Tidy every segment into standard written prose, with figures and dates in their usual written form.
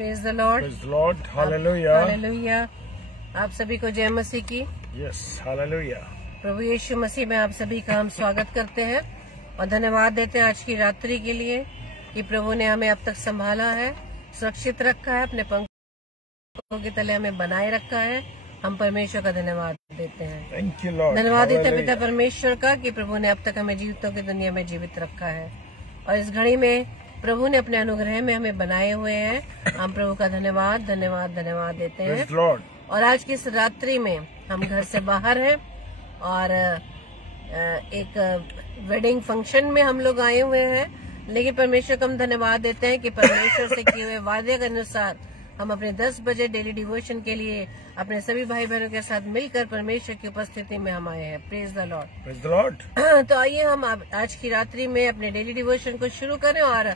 Praise the Lord. Hallelujah. Hallelujah. आप सभी को जय मसीह की। Yes, hallelujah. प्रभु यीशु मसीह में आप सभी का हम स्वागत करते हैं और धन्यवाद देते हैं आज की रात्रि के लिए कि प्रभु ने हमें अब तक संभाला है, सुरक्षित रखा है, अपने पंखों के तले हमें बनाए रखा है। हम परमेश्वर का धन्यवाद देते हैं। Thank you Lord. धन्यवाद देते हैं पिता परमेश्वर का कि प्रभु ने अब तक हमें जीवितों की दुनिया में जीवित रखा है और इस घड़ी में प्रभु ने अपने अनुग्रह में हमें बनाए हुए हैं। हम प्रभु का धन्यवाद धन्यवाद धन्यवाद देते हैं। और आज की इस रात्रि में हम घर से बाहर हैं और एक वेडिंग फंक्शन में हम लोग आए हुए हैं, लेकिन परमेश्वर को हम धन्यवाद देते हैं कि परमेश्वर से किए हुए वादे के अनुसार हम अपने 10 बजे डेली डिवोशन के लिए अपने सभी भाई बहनों के साथ मिलकर परमेश्वर की उपस्थिति में हम आए हैं। Praise the Lord. Praise the Lord. तो आइए हम आज की रात्रि में अपने डेली डिवोशन को शुरू करें और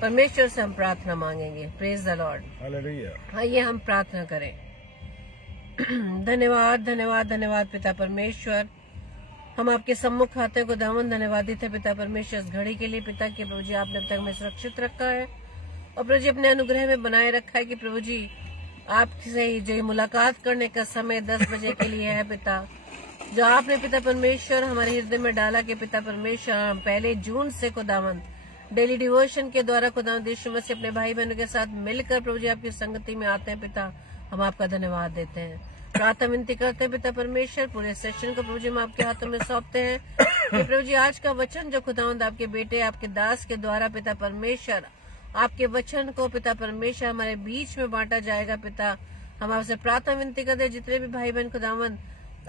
परमेश्वर से हम प्रार्थना मांगेंगे। Praise the Lord. हालेलुया। आइए हम प्रार्थना करें। धन्यवाद धन्यवाद धन्यवाद पिता परमेश्वर, हम आपके सम्मुख आते को दामन धन्यवादित है पिता परमेश्वर इस घड़ी के लिए। पिता के प्रभु जी आपने अब तक हमें सुरक्षित रखा है और प्रभु जी अपने अनुग्रह में बनाए रखा है कि प्रभु जी आपसे जो मुलाकात करने का समय 10 बजे के लिए है पिता, जो आपने पिता परमेश्वर हमारे हृदय में डाला कि पिता परमेश्वर हम पहले जून से खुदावंद डेली डिवोशन के द्वारा खुदावंद यीशु मसीह अपने भाई बहनों के साथ मिलकर प्रभु जी आपकी संगति में आते हैं पिता। हम आपका धन्यवाद देते हैं, प्रार्थना विनती करते हैं पिता परमेश्वर। पूरे सेशन को प्रभु जी हम आपके हाथों में सौंपते हैं कि प्रभु जी आज का वचन जो खुदावंद आपके बेटे आपके दास के द्वारा पिता परमेश्वर आपके वचन को पिता परमेश्वर हमारे बीच में बांटा जाएगा पिता। हम आपसे प्रार्थना विनती करते हैं जितने भी भाई बहन खुदावंद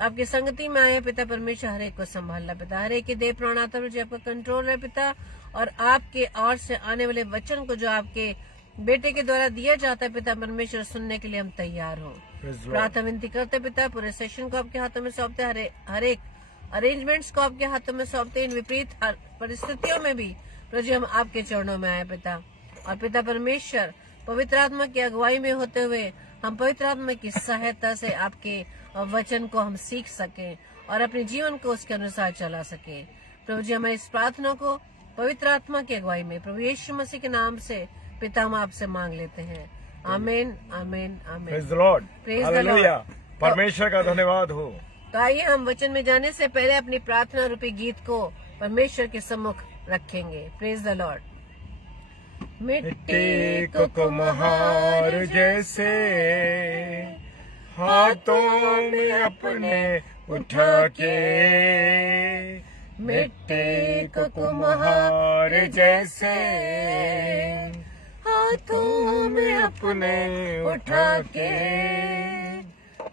आपकी संगति में आए पिता परमेश्वर हर एक को संभालना पिता, हर एक के देह प्राण आत्मा जी आपका कंट्रोल है पिता। और आपके ओर से आने वाले वचन को जो आपके बेटे के द्वारा दिया जाता है पिता परमेश्वर सुनने के लिए हम तैयार हो। प्रार्थना विनती करते पिता, पूरे सेशन को आपके हाथों में सौंपते, हर एक अरेंजमेंट्स को आपके हाथों में सौंपते। इन विपरीत परिस्थितियों में भी प्रभु जी हम आपके चरणों में आए पिता। और पिता परमेश्वर पवित्र आत्मा की अगुवाई में होते हुए हम पवित्र आत्मा की सहायता से आपके वचन को हम सीख सके और अपने जीवन को उसके अनुसार चला सके। प्रभु जी हमारी इस प्रार्थना को पवित्र आत्मा की अगुवाई में प्रभु यीशु मसीह के नाम से पिता हम आपसे मांग लेते हैं। आमीन आमीन आमीन। Praise the Lord. Praise the Lord. परमेश्वर का धन्यवाद हो। तो आइए हम वचन में जाने से पहले अपनी प्रार्थना रूपी गीत को परमेश्वर के सम्मुख रखेंगे। Praise the Lord. मिट्टी को कुम्हार जैसे हाथों में अपने उठा के, मिट्टी को कुम्हार जैसे हाथों में अपने उठा के,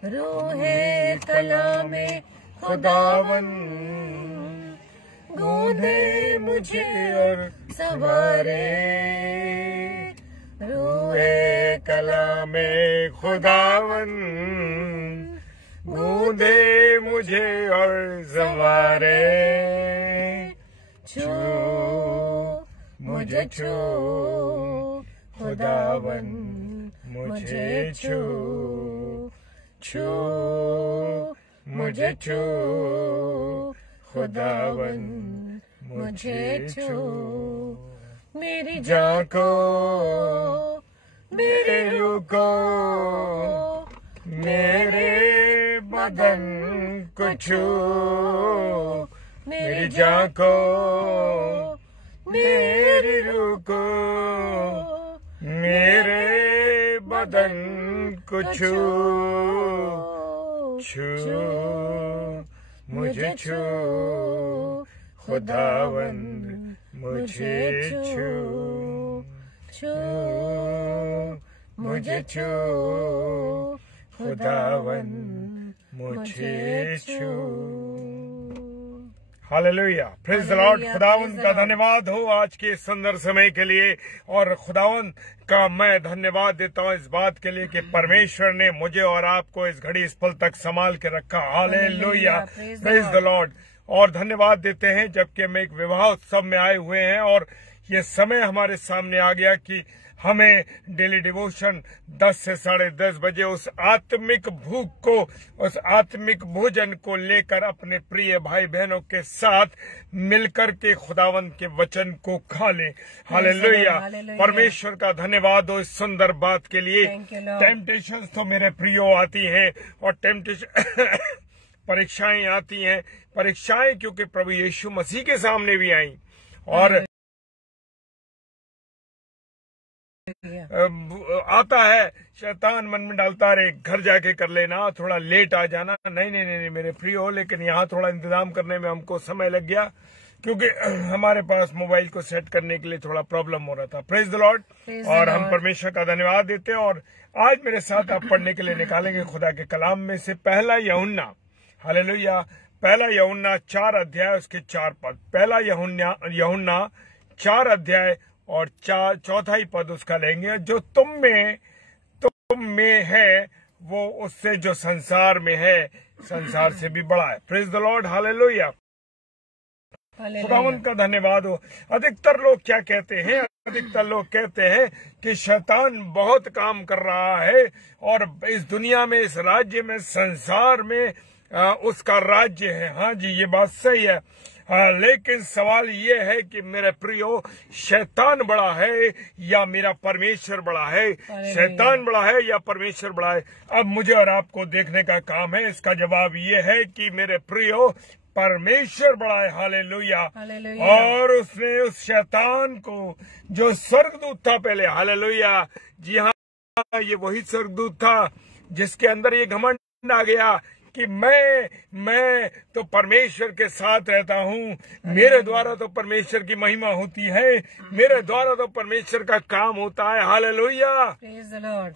रूहे कलामे खुदावन गूंदे मुझे और सवारे, रूहे कलामे खुदावन गूंदे मुझे और सवारे, छू मुझे छू खुदावन मुझे छू, छू मुझे छू खुदावन मुझे छू, मेरी जान को मेरे रूह को मेरे बदन को छू, मेरी जान को मेरी रूह को मेरे बदन को छू, छू मुझे छू खुदावंद मुझे छू, छू मुझे छू खुदावंद मुझे छू। हालेलुया। Praise the Lord. खुदावंद का धन्यवाद हो आज के सुंदर समय के लिए और खुदावंद का मैं धन्यवाद देता हूँ इस बात के लिए कि परमेश्वर ने मुझे और आपको इस घड़ी इस पल तक संभाल के रखा। हालेलुया। Praise the Lord. और धन्यवाद देते हैं जबकि हम एक विवाह उत्सव में आए हुए हैं और ये समय हमारे सामने आ गया कि हमें डेली डिवोशन 10 से 10:30 बजे उस आत्मिक भूख को, उस आत्मिक भोजन को लेकर अपने प्रिय भाई बहनों के साथ मिलकर के खुदावंद के वचन को खा लें। हालेलुया। परमेश्वर का धन्यवाद हो इस सुंदर बात के लिए। टेम्पटेशंस तो मेरे प्रियो आती हैं, और टेम्पटेशन परीक्षाएं आती हैं, परीक्षाएं क्योंकि प्रभु यीशु मसीह के सामने भी आई, और आता है शैतान मन में डालता रहे घर जाके कर लेना, थोड़ा लेट आ जाना। नहीं नहीं नहीं मेरे प्रियो, लेकिन यहाँ थोड़ा इंतजाम करने में हमको समय लग गया, क्योंकि हमारे पास मोबाइल को सेट करने के लिए थोड़ा प्रॉब्लम हो रहा था। Praise the Lord. और हम परमेश्वर का धन्यवाद देते हैं। और आज मेरे साथ आप पढ़ने के लिए निकालेंगे खुदा के कलाम में से पहला यूहन्ना। हालेलुया। पहला यूहन्ना 4 अध्याय उसके 4 पद। पहला यूहन्ना 4 अध्याय और 4 पद उसका लेंगे। जो तुम में है वो उससे जो संसार में है संसार से भी बड़ा है। Praise the Lord. हालेलुया। खुदावंद का धन्यवाद हो। अधिकतर लोग क्या कहते हैं? अधिकतर लोग कहते हैं कि शैतान बहुत काम कर रहा है, और इस दुनिया में, इस राज्य में, संसार में उसका राज्य है। हाँ जी, ये बात सही है। लेकिन सवाल ये है कि मेरे प्रियो, शैतान बड़ा है या मेरा परमेश्वर बड़ा है? शैतान बड़ा है या परमेश्वर बड़ा है? अब मुझे और आपको देखने का काम है। इसका जवाब ये है कि मेरे प्रियो, परमेश्वर बड़ा है। हालेलुया। और उसने उस शैतान को, जो स्वर्गदूत था पहले, हालेलुया, जी हाँ, ये वही स्वर्गदूत था जिसके अंदर ये घमंड आ गया कि मैं तो परमेश्वर के साथ रहता हूँ, मेरे द्वारा तो परमेश्वर की महिमा होती है, मेरे द्वारा तो परमेश्वर का काम होता है। हालेलुया। Praise the Lord.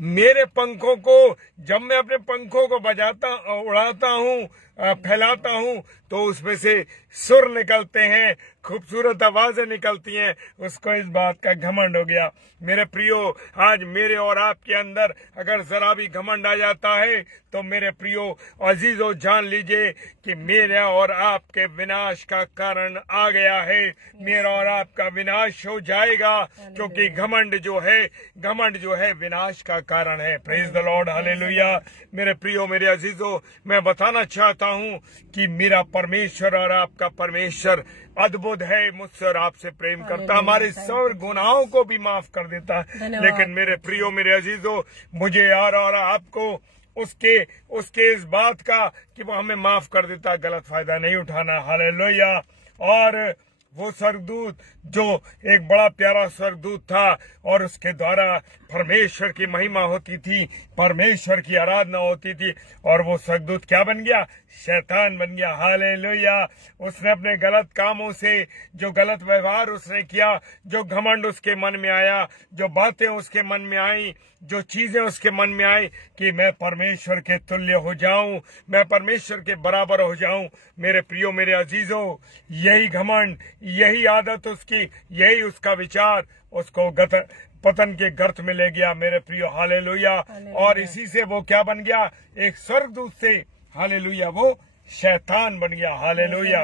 मेरे पंखों को, जब मैं अपने पंखों को उड़ाता हूँ, फैलाता हूँ, तो उसमें से सुर निकलते हैं, खूबसूरत आवाजें निकलती हैं। उसको इस बात का घमंड हो गया। मेरे प्रियो, आज मेरे और आपके अंदर अगर जरा भी घमंड आ जाता है, तो मेरे प्रियो अजीजों, जान लीजिए कि मेरे और आपके विनाश का कारण आ गया है। मेरा और आपका विनाश हो जाएगा, क्योंकि घमंड जो है विनाश का कारण है। Praise the Lord. हालेलुया। मेरे प्रियो, मेरे अजीजों, मैं बताना चाहता हूँ कि मेरा परमेश्वर और आपका परमेश्वर अद्भुत है। मुझसे और आपसे प्रेम करता, हमारे सब गुनाहों को भी माफ कर देता है। लेकिन मेरे प्रियो, मेरे अजीजों, मुझे यार और आपको उसके इस बात का कि वो हमें माफ कर देता, गलत फायदा नहीं उठाना। हालेलुया। और वो स्वर्गदूत जो एक बड़ा प्यारा स्वर्गदूत था, और उसके द्वारा परमेश्वर की महिमा होती थी, परमेश्वर की आराधना होती थी, और वो स्वर्गदूत क्या बन गया? शैतान बन गया। हालेलुया। उसने अपने गलत कामों से, जो गलत व्यवहार उसने किया, जो घमंड उसके मन में आया, जो बातें उसके मन में आई, जो चीजें उसके मन में आई कि मैं परमेश्वर के तुल्य हो जाऊं, मैं परमेश्वर के बराबर हो जाऊं। मेरे प्रियो, मेरे अजीजों, यही घमंड, यही आदत उसकी, यही उसका विचार उसको पतन के गर्त में ले गया। मेरे प्रियो, हालेलुया। और इसी से वो क्या बन गया? एक स्वर्गदूत से, हालेलुया, वो शैतान बन गया। हालेलुया।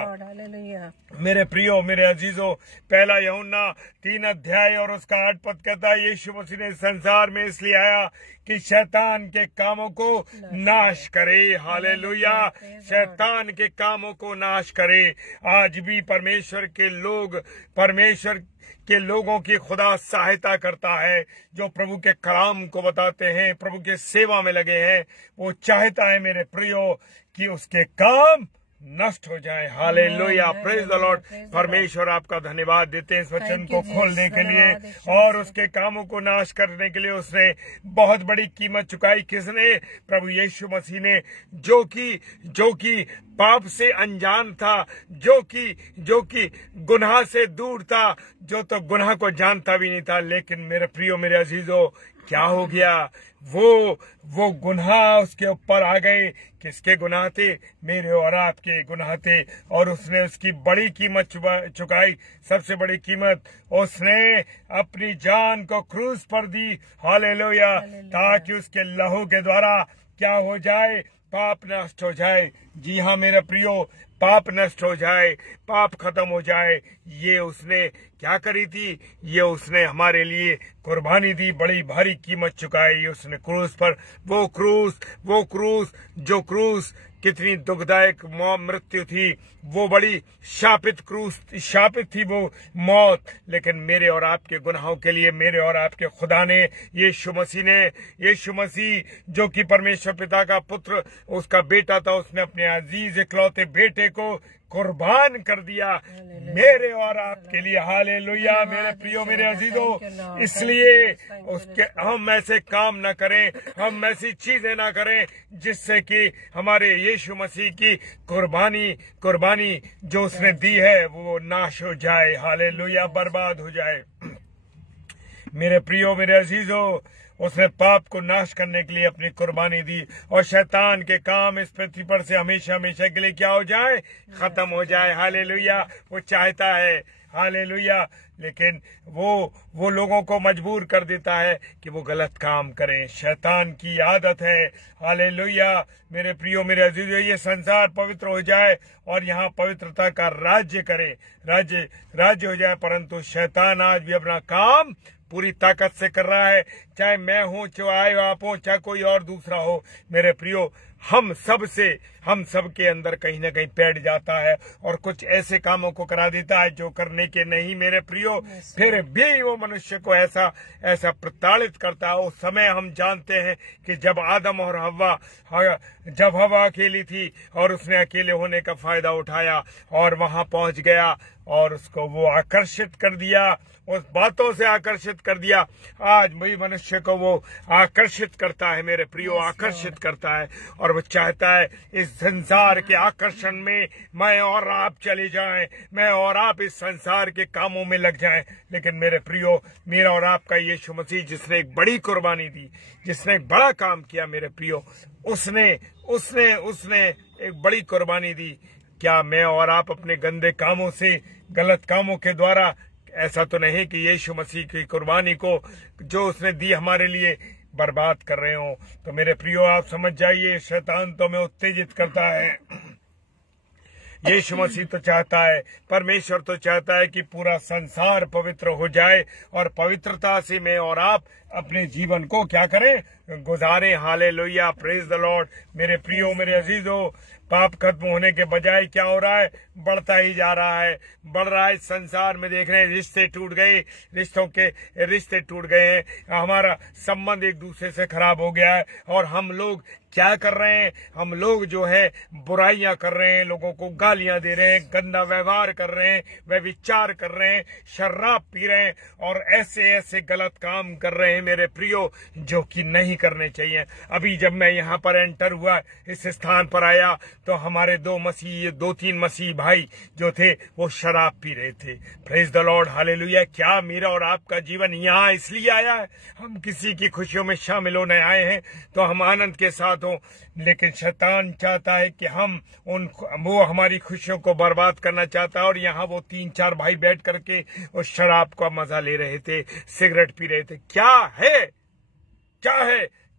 मेरे प्रियो, मेरे अजीजों, पहला यूहन्ना 3 अध्याय और उसका 8 पद कहता है, यीशु मसीह ने संसार में इसलिए आया कि शैतान के कामों को नाश करे। हालेलुया। शैतान के कामों को नाश करे। आज भी परमेश्वर के लोगों की खुदा सहायता करता है, जो प्रभु के कलाम को बताते हैं, प्रभु के सेवा में लगे हैं। वो चाहता है मेरे प्रियो कि उसके काम नष्ट हो जाए। हालेलुया। Praise the Lord. परमेश्वर आपका धन्यवाद देते हैं इस वचन को खोलने के लिए और उसके कामों को नाश करने के लिए। उसने बहुत बड़ी कीमत चुकाई। किसने? प्रभु यीशु मसीह ने, जो कि पाप से अनजान था, जो कि गुनाह से दूर था, जो तो गुनाह को जानता भी नहीं था। लेकिन मेरे प्रियो, मेरे अजीजों, क्या हो गया? वो गुनाह उसके ऊपर आ गए। किसके गुनाह थे? मेरे और आपके गुनाह थे। और उसने उसकी बड़ी कीमत चुकाई। सबसे बड़ी कीमत, उसने अपनी जान को क्रूस पर दी। हालेलुया। ताकि उसके लहू के द्वारा क्या हो जाए? पाप नष्ट हो जाए। जी हाँ मेरे प्रियो, पाप नष्ट हो जाए, पाप खत्म हो जाए, ये उसने क्या करी थी? ये उसने हमारे लिए कुर्बानी दी, बड़ी भारी कीमत चुकाई उसने क्रूस पर। वो क्रूस जो क्रूस कितनी दुखदायक मृत्यु थी, वो बड़ी शापित थी वो मौत, लेकिन मेरे और आपके गुनाहों के लिए मेरे और आपके खुदा ने, यीशु मसीह जो कि परमेश्वर पिता का पुत्र, उसका बेटा था, उसने अपने अजीज इकलौते बेटे को कुर्बान कर दिया मेरे और आपके लिए। हालेलुया मेरे प्रियो, मेरे अजीजों, इसलिए उसके हम ऐसे काम न करें, हम ऐसी चीजें ना करें जिससे कि हमारे यीशु मसीह की कुर्बानी जो उसने दी है वो नाश हो जाए। हालेलुया, बर्बाद हो जाए। मेरे प्रियो, मेरे अजीजों, उसने पाप को नाश करने के लिए अपनी कुर्बानी दी, और शैतान के काम इस पृथ्वी पर से हमेशा हमेशा के लिए क्या हो जाए? खत्म हो जाए। हालेलुया, वो चाहता है, हालेलुया, लेकिन वो लोगों को मजबूर कर देता है कि वो गलत काम करें। शैतान की आदत है। हालेलुया मेरे प्रियो, मेरे अजीजों, ये संसार पवित्र हो जाए और यहाँ पवित्रता का राज्य करे, राज्य हो जाए, परंतु शैतान आज भी अपना काम पूरी ताकत से कर रहा है। चाहे मैं हूं, चाहे आप हो, चाहे कोई और दूसरा हो, मेरे प्रियो, हम सब के अंदर कहीं ना कहीं बैठ जाता है और कुछ ऐसे कामों को करा देता है जो करने के नहीं। मेरे प्रियो, फिर भी वो मनुष्य को ऐसा प्रताड़ित करता है। उस समय हम जानते हैं कि जब आदम और हवा अकेली थी और उसने अकेले होने का फायदा उठाया और वहां पहुंच गया और उसको वो आकर्षित कर दिया, उस बातों से आकर्षित कर दिया। आज वही मनुष्य को वो आकर्षित करता है मेरे प्रियो, आकर्षित करता है, और वो चाहता है इस संसार के आकर्षण में मैं और आप चले जाएं, मैं और आप इस संसार के कामों में लग जाएं। लेकिन मेरे प्रियो, मेरा और आपका यीशु मसीह, जिसने एक बड़ी कुर्बानी दी, जिसने एक बड़ा काम किया, मेरे प्रियो, उसने एक बड़ी कुर्बानी दी। क्या मैं और आप अपने गंदे कामों से, गलत कामों के द्वारा, ऐसा तो नहीं कि यीशु मसीह की कुर्बानी को जो उसने दी हमारे लिए बर्बाद कर रहे हो? तो मेरे प्रियो, आप समझ जाइए, शैतान तो हमें उत्तेजित करता है। यीशु मसीह तो चाहता है, परमेश्वर तो चाहता है कि पूरा संसार पवित्र हो जाए, और पवित्रता से मैं और आप अपने जीवन को क्या करें? गुजारें। Hallelujah, praise the Lord. मेरे प्रियो, मेरे अजीजों, पाप खत्म होने के बजाय क्या हो रहा है? बढ़ता ही जा रहा है, बढ़ रहा है। संसार में देख रहे हैं, रिश्ते टूट गए, रिश्ते टूट गए हैं, हमारा संबंध एक दूसरे से खराब हो गया है, और हम लोग क्या कर रहे हैं? हम लोग जो है बुराइयां कर रहे हैं, लोगों को गालियां दे रहे हैं, गंदा व्यवहार कर रहे हैं, व्यभिचार कर रहे हैं, शराब पी रहे हैं, और ऐसे गलत काम कर रहे हैं मेरे प्रियो, जो कि नहीं करने चाहिए। अभी जब मैं यहाँ पर एंटर हुआ, इस स्थान पर आया, तो हमारे दो तीन मसीह भाई जो थे वो शराब पी रहे थे। Praise the Lord, hallelujah. क्या मेरा और आपका जीवन यहाँ इसलिए आया है? हम किसी की खुशियों में शामिल होने आए हैं तो हम आनंद के साथ हो, लेकिन शैतान चाहता है कि वो हमारी खुशियों को बर्बाद करना चाहता है। और यहाँ वो 3-4 भाई बैठ करके उस शराब का मजा ले रहे थे, सिगरेट पी रहे थे। क्या है?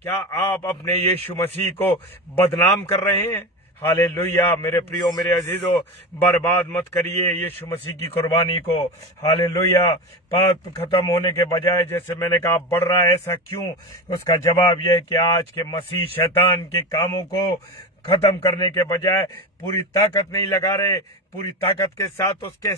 क्या आप अपने यीशु मसीह को बदनाम कर रहे हैं? हालेलुया मेरे प्रियो, मेरे अजीजों, बर्बाद मत करिए यीशु मसीह की कुर्बानी को। हालेलुया। पाप खत्म होने के बजाय, जैसे मैंने कहा, बढ़ रहा है। ऐसा क्यों? उसका जवाब यह है कि आज के मसीह शैतान के कामों को खत्म करने के बजाय पूरी ताकत नहीं लगा रहे, पूरी ताकत के साथ उसके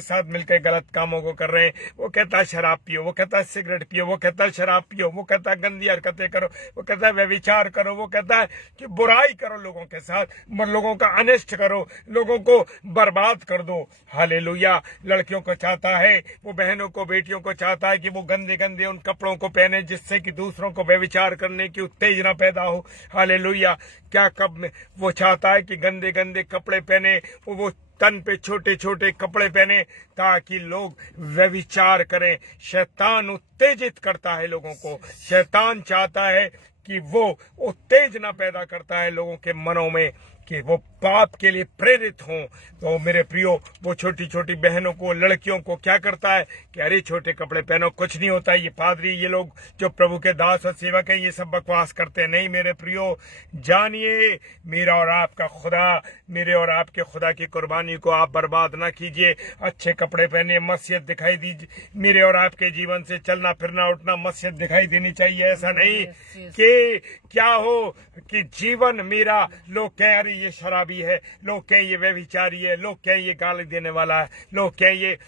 साथ मिलकर गलत कामों को कर रहे हैं। वो कहता है शराब पियो, वो कहता है सिगरेट पियो, वो कहता है शराब पियो, वो कहता है गंदी हरकतें करो, वो कहता है व्यभिचार करो, वो कहता है कि बुराई करो लोगों के साथ, लोगों का अनिष्ट करो, लोगों को बर्बाद कर दो। हालेलुया। लड़कियों को चाहता है, वो बहनों को, बेटियों को चाहता है कि वो गंदे उन कपड़ों को पहने जिससे कि दूसरों को व्यभिचार करने की उत्तेजना पैदा हो। हालेलुया। क्या कब में वो चाहता है कि गंदे कपड़े पहने, वो तन पे छोटे कपड़े पहने ताकि लोग व्यभिचार करें। शैतान उत्तेजित करता है लोगों को। शैतान चाहता है कि वो उत्तेजना पैदा करता है लोगों के मनों में कि वो पाप के लिए प्रेरित हों। तो मेरे प्रियो, वो छोटी छोटी बहनों को, लड़कियों को क्या करता है कि अरे छोटे कपड़े पहनो, कुछ नहीं होता, ये पादरी, ये लोग जो प्रभु के दास और सेवक है, ये सब बकवास करते हैं। नहीं मेरे प्रियो, जानिए मेरा और आपका खुदा, मेरे और आपके खुदा की कुर्बानी को आप बर्बाद ना कीजिए। अच्छे कपड़े पहने, मस्जिद दिखाई दीजिए, मेरे और आपके जीवन से चलना फिरना उठना मस्जिद दिखाई देनी चाहिए। ऐसा नहीं कि क्या हो कि जीवन मेरा, लोग कहें अरे ये शराबी है, लोग कहें ये व्यभिचारी है, लोग कहें ये गाली देने वाला है, लोग कहें ये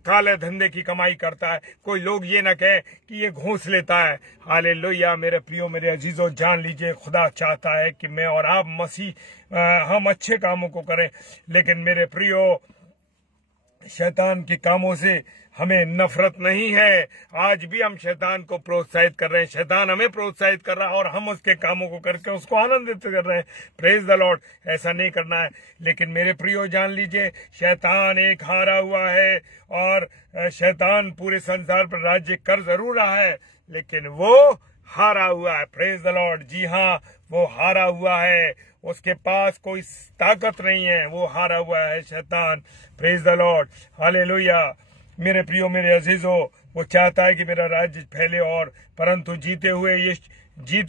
काले धंधे की कमाई करता है, कोई लोग ये ना कहे कि ये घूस लेता है। हालेलुया मेरे प्रियो, मेरे अजीजों, जान लीजिए खुदा चाहता है कि मैं और आप हम अच्छे कामों को करें, लेकिन मेरे प्रियो शैतान के कामों से हमें नफरत नहीं है। आज भी हम शैतान को प्रोत्साहित कर रहे हैं, शैतान हमें प्रोत्साहित कर रहा है और हम उसके कामों को करके उसको आनंदित कर रहे हैं। Praise the Lord. ऐसा नहीं करना है। लेकिन मेरे प्रियो जान लीजिए, शैतान एक हारा हुआ है और शैतान पूरे संसार पर राज्य कर जरूर रहा है, लेकिन वो हारा हुआ है। Praise the Lord. जी हाँ, वो हारा हुआ है, उसके पास कोई ताकत नहीं है, वो हारा हुआ है शैतान। Praise the Lord. हालेलुया मेरे प्रियो, मेरे अजीजों, वो चाहता है कि मेरा राज्य फैले, और परंतु जीते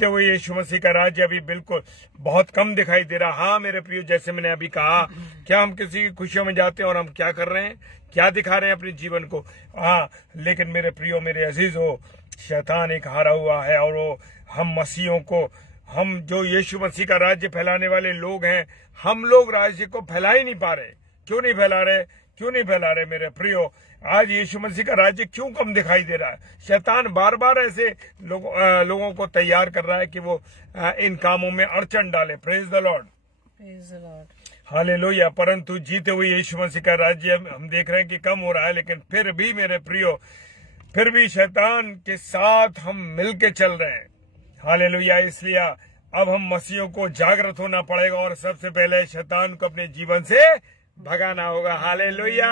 हुए यीशु मसीह का राज्य अभी बिल्कुल बहुत कम दिखाई दे रहा। हाँ मेरे प्रियो, जैसे मैंने अभी कहा, क्या हम किसी की खुशियों में जाते हैं और हम क्या कर रहे हैं, क्या दिखा रहे हैं अपने जीवन को? हाँ, लेकिन मेरे प्रियो, मेरे अजीजों, शैतान एक हारा हुआ है और वो हम मसीहों को, हम जो यीशु मसीह का राज्य फैलाने वाले लोग हैं, हम लोग राज्य को फैला ही नहीं पा रहे। क्यों नहीं फैला रहे? क्यों नहीं फैला रहे मेरे प्रियो? आज यीशु मसीह का राज्य क्यों कम दिखाई दे रहा है? शैतान बार बार ऐसे लोगों को तैयार कर रहा है कि वो इन कामों में अड़चन डाले। Praise the Lord. Praise the Lord. Hallelujah. परंतु जीते हुए यीशु मसीह का राज्य हम देख रहे हैं कि कम हो रहा है, लेकिन फिर भी मेरे प्रियो, फिर भी शैतान के साथ हम मिलके चल रहे हैं। हालेलुया। इसलिए अब हम मसीहों को जागृत होना पड़ेगा और सबसे पहले शैतान को अपने जीवन से भगाना होगा। Hallelujah.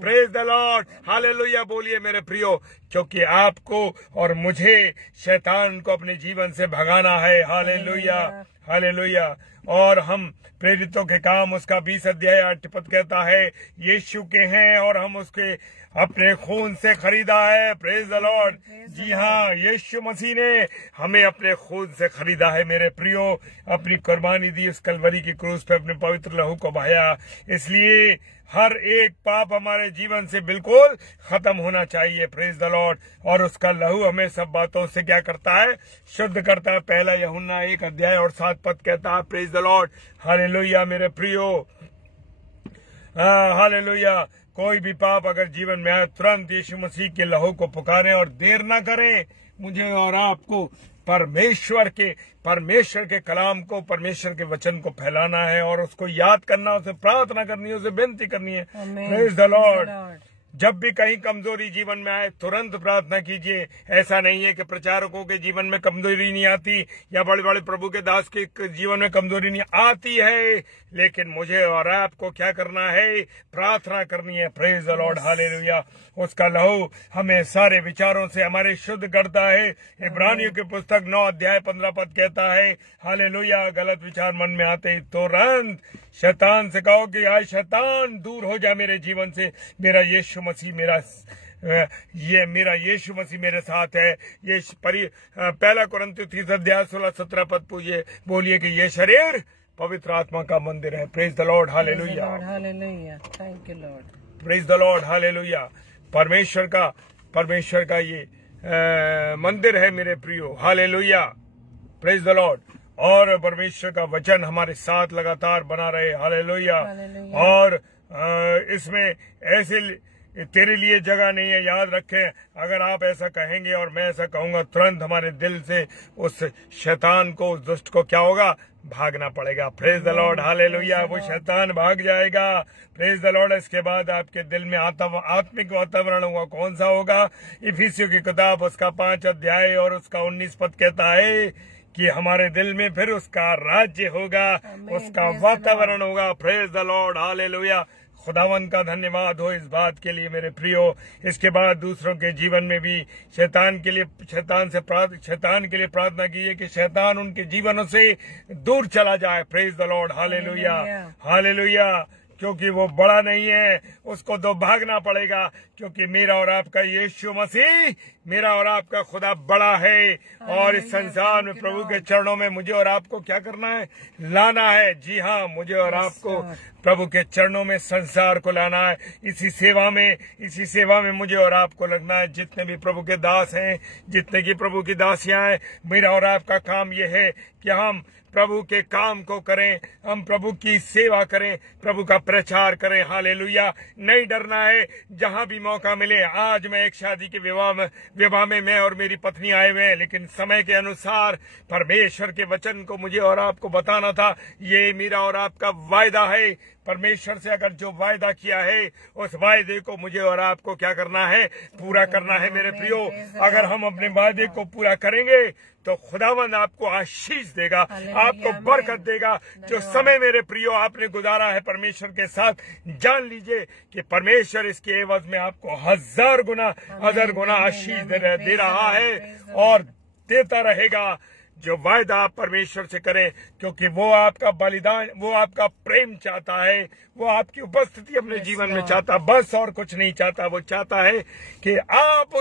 Praise the Lord. Hallelujah बोलिए मेरे प्रियो, क्योंकि आपको और मुझे शैतान को अपने जीवन से भगाना है। हालेलुया। हालेलुया। और हम प्रेरितों के काम उसका 20 अध्याय 8 पद कहता है, यीशु के हैं और हम उसके अपने खून से खरीदा है। Praise the Lord. जी हाँ, यीशु मसीह ने हमें अपने खून से खरीदा है मेरे प्रियो, अपनी कुर्बानी दी उस कलवरी की क्रूस पे, अपने पवित्र लहू को बहाया। इसलिए हर एक पाप हमारे जीवन से बिल्कुल खत्म होना चाहिए। Praise the Lord. और उसका लहू हमें सब बातों से क्या करता है? शुद्ध करता है। पहला यूहन्ना 1 अध्याय और 7 पद कहता है। Praise the Lord. हालेलुया मेरे प्रियो। हालेलुया। कोई भी पाप अगर जीवन में आए, तुरंत यीशु मसीह के लहू को पुकारें और देर ना करें। मुझे और आपको परमेश्वर के कलाम को, परमेश्वर के वचन को फैलाना है और उसको याद करना, उसे प्रार्थना करनी है, उसे विनती करनी है। Praise the Lord. जब भी कहीं कमजोरी जीवन में आए, तुरंत प्रार्थना कीजिए। ऐसा नहीं है कि प्रचारकों के जीवन में कमजोरी नहीं आती या बड़े बड़े प्रभु के दास के जीवन में कमजोरी नहीं आती है, लेकिन मुझे और आपको क्या करना है? प्रार्थना करनी है। Praise the Lord. हालेलुया। उसका लहू हमें सारे विचारों से हमारे शुद्ध करता है। इब्रानियों की पुस्तक 9 अध्याय 15 पद कहता है, हालेलुया, गलत विचार मन में आते ही तुरंत शैतान से कहो कि आज शैतान दूर हो जा मेरे जीवन से, मेरा यीशु मसीह मेरा यीशु मसीह मेरे साथ है। ये पहला कुरिन्थियों 30 अध्याय 16-17 पद पूछिए, बोलिए कि ये शरीर पवित्र आत्मा का मंदिर है। Praise the Lord. Hallelujah. Hallelujah. Thank you Lord. Praise the Lord. Hallelujah. परमेश्वर का ये मंदिर है मेरे प्रियो। हालेलुया। Praise the Lord. और परमेश्वर का वचन हमारे साथ लगातार बना रहे। हालेलुया। और इसमें ऐसे तेरे लिए जगह नहीं है, याद रखें। अगर आप ऐसा कहेंगे और मैं ऐसा कहूंगा, तुरंत हमारे दिल से उस शैतान को, उस दुष्ट को क्या होगा? भागना पड़ेगा। Praise the Lord. हालेलुया। वो शैतान भाग जाएगा। Praise the Lord. इसके बाद आपके दिल में आत्मिक वातावरण होगा। कौन सा होगा? इफिसियों की किताब उसका 5 अध्याय और उसका 19 पद कहता है कि हमारे दिल में फिर उसका राज्य होगा, उसका वातावरण होगा। Praise the Lord. हालेलुया। खुदावन का धन्यवाद हो इस बात के लिए मेरे प्रियो। इसके बाद दूसरों के जीवन में भी शैतान के लिए प्रार्थना कीजिए कि शैतान उनके जीवनों से दूर चला जाए। Praise the Lord, hallelujah hallelujah. क्योंकि वो बड़ा नहीं है, उसको तो भागना पड़ेगा, क्योंकि मेरा और आपका यीशु मसीह, मेरा और आपका खुदा बड़ा है। और इस संसार में प्रभु के चरणों में मुझे और आपको क्या करना है? लाना है। जी हाँ, मुझे और आपको प्रभु के चरणों में संसार को लाना है। इसी सेवा में मुझे और आपको लगना है। जितने भी प्रभु के दास हैं, जितने की प्रभु की दासियां हैं, मेरा और आपका काम यह है कि हम प्रभु के काम को करें, हम प्रभु की सेवा करें, प्रभु का प्रचार करें। हालेलुया। नहीं डरना है। जहां भी मौका मिले। आज मैं एक शादी के विवाह में मैं और मेरी पत्नी आए हुए हैं, लेकिन समय के अनुसार परमेश्वर के वचन को मुझे और आपको बताना था। ये मेरा और आपका वायदा है। परमेश्वर से अगर जो वायदा किया है, उस वायदे को मुझे और आपको क्या करना है? पूरा करना है मेरे प्रियो। अगर हम अपने वायदे को पूरा करेंगे तो खुदावंद आपको आशीष देगा, आपको बरकत देगा। जो समय मेरे प्रियो आपने गुजारा है परमेश्वर के साथ, जान लीजिए कि परमेश्वर इसके एवज में आपको हजार गुना आशीष दे रहा है और देता रहेगा। जो वायदा आप परमेश्वर से करें, क्योंकि वो आपका बलिदान, वो आपका प्रेम चाहता है, वो आपकी उपस्थिति अपने जीवन में चाहता, बस और कुछ नहीं चाहता। वो चाहता है कि आप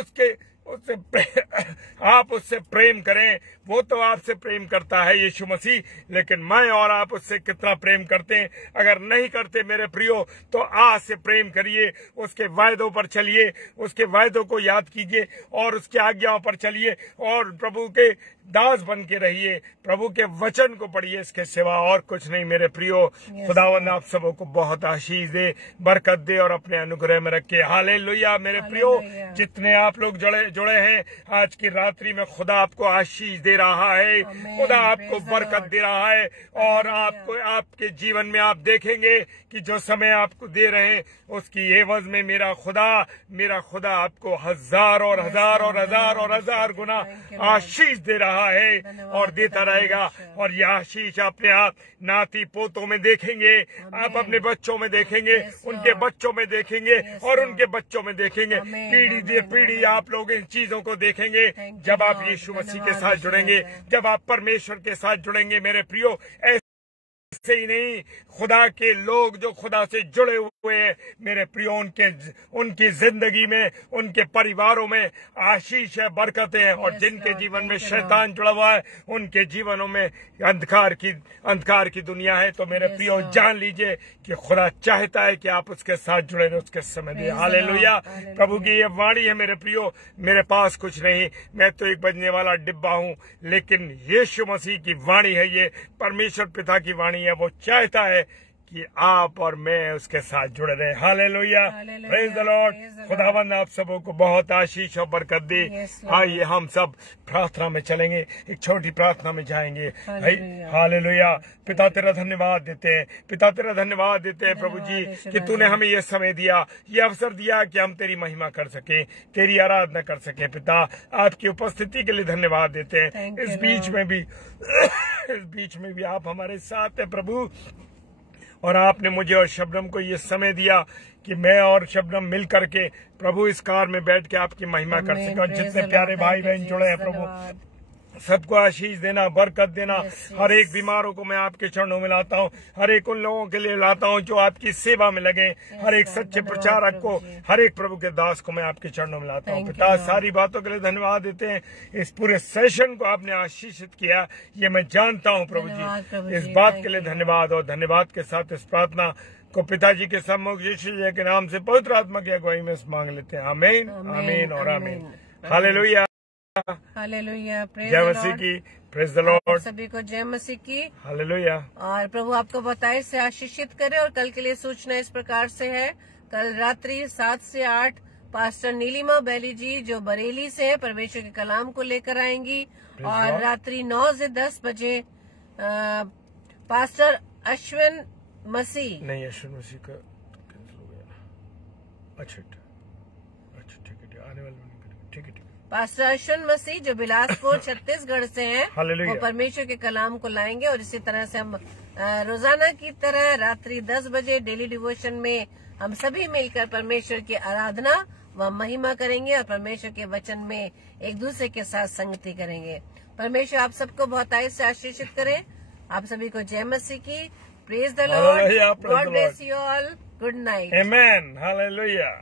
उससे प्रेम करें। वो तो आपसे प्रेम करता है यीशु मसीह, लेकिन मैं और आप उससे कितना प्रेम करते हैं? अगर नहीं करते मेरे प्रियो, तो आज से प्रेम करिए, उसके वायदों पर चलिए, उसके वायदों को याद कीजिए और उसकी आज्ञाओं पर चलिए और प्रभु के दास बन के रहिए, प्रभु के वचन को पढ़िए। इसके सिवा और कुछ नहीं मेरे प्रियो। खुदावंद आप सबों को बहुत आशीष दे, बरकत दे और अपने अनुग्रह में रखे। हालेलुया मेरे प्रियो। जितने आप लोग जुड़े हैं आज की रात्रि में, खुदा आपको आशीष दे रहा है, खुदा आपको बरकत दे रहा है। और आपको आपके जीवन में आप देखेंगे कि जो समय आपको दे रहे हैं, उसकी एवज में मेरा खुदा आपको हजार और हजार गुना आशीष दे रहा है और देता रहेगा। और यह आशीष अपने आप नाती पोतों में देखेंगे, आप अपने बच्चों में देखेंगे, उनके बच्चों में देखेंगे और उनके बच्चों में देखेंगे। पीढ़ी दर पीढ़ी आप लोग इन चीजों को देखेंगे जब आप यीशु मसीह के साथ जुड़ेंगे, जब आप परमेश्वर के साथ जुड़ेंगे मेरे प्रियो। ऐसे ही नहीं, खुदा के लोग जो खुदा से जुड़े हुए हैं मेरे प्रियो, उनकी जिंदगी में, उनके परिवारों में आशीष है, बरकतें हैं। और जिनके जीवन में शैतान जुड़ा हुआ है, उनके जीवनों में अंधकार की दुनिया है। तो मेरे प्रियो जान लीजिए कि खुदा चाहता है कि आप उसके साथ जुड़े रहे, उसके समय दें। हालेलुया। प्रभु की ये वाणी है मेरे प्रियो। मेरे पास कुछ नहीं, मैं तो एक बजने वाला डिब्बा हूँ, लेकिन यीशु मसीह की वाणी है, ये परमेश्वर पिता की वाणी है। वो चाहता है कि आप और मैं उसके साथ जुड़े रहे। Hallelujah, praise the Lord. खुदावंद आप सबों को बहुत आशीष और बरकत दे। आइए हम सब प्रार्थना में चलेंगे, एक छोटी प्रार्थना में जाएंगे। हालेलुया। पिता तेरा धन्यवाद देते हैं, पिता तेरा धन्यवाद देते हैं प्रभु जी कि तूने हमें ये समय दिया, ये अवसर दिया कि हम तेरी महिमा कर सके, तेरी आराधना कर सके। पिता आपकी उपस्थिति के लिए धन्यवाद देते हैं। इस बीच में भी आप हमारे साथ हैं प्रभु। और आपने मुझे और शबनम को ये समय दिया कि मैं और शबनम मिल करके प्रभु इस कार में बैठ के आपकी महिमा कर सके। और जितने प्यारे भाई बहन जुड़े हैं प्रभु, सबको आशीष देना, बरकत देना। हर एक बीमारों को मैं आपके चरणों में लाता हूँ, हर एक उन लोगों के लिए लाता हूँ जो आपकी सेवा में लगे, हर एक सच्चे प्रचारक को, हर एक प्रभु के दास को मैं आपके चरणों में लाता हूँ। पिता सारी बातों के लिए धन्यवाद देते हैं। इस पूरे सेशन को आपने आशीषित किया, ये मैं जानता हूँ प्रभु जी। इस बात के लिए धन्यवाद। और धन्यवाद के साथ इस प्रार्थना को पिताजी के सम्मुख यीशु जी के नाम से पवित्र आत्मा की अगुवाई में मांग लेते हैं। आमीन, आमीन और आमीन। Hallelujah, hallelujah. जय मसीह की, प्रेज द लॉर्ड। सभी को जय मसीह की, हालेलुया। और प्रभु आपको बताए से आशीषित करे। और कल के लिए सूचना इस प्रकार से है, कल रात्रि 7 से 8 पास्टर नीलिमा बैली जी जो बरेली से है, परमेश्वर के कलाम को लेकर आएंगी। और रात्रि 9 से 10 बजे पास्टर अश्विन मसीह नहीं, अश्विन मसीह का कैंसिल हो गया। अच्छा ठीक है, आने वाले ठीक है। पास्टर अश्विन मसीह जो बिलासपुर छत्तीसगढ़ से हैं, हालेलुया। वो परमेश्वर के कलाम को लाएंगे। और इसी तरह से हम रोजाना की तरह रात्रि 10 बजे डेली डिवोशन में हम सभी मिलकर परमेश्वर की आराधना व महिमा करेंगे और परमेश्वर के वचन में एक दूसरे के साथ संगति करेंगे। परमेश्वर आप सबको बहुत से आशीषित करे। आप सभी को जय मसीह की। Praise the Lord. Hallelujah, praise God the bless you all. Good night. Amen. Hallelujah.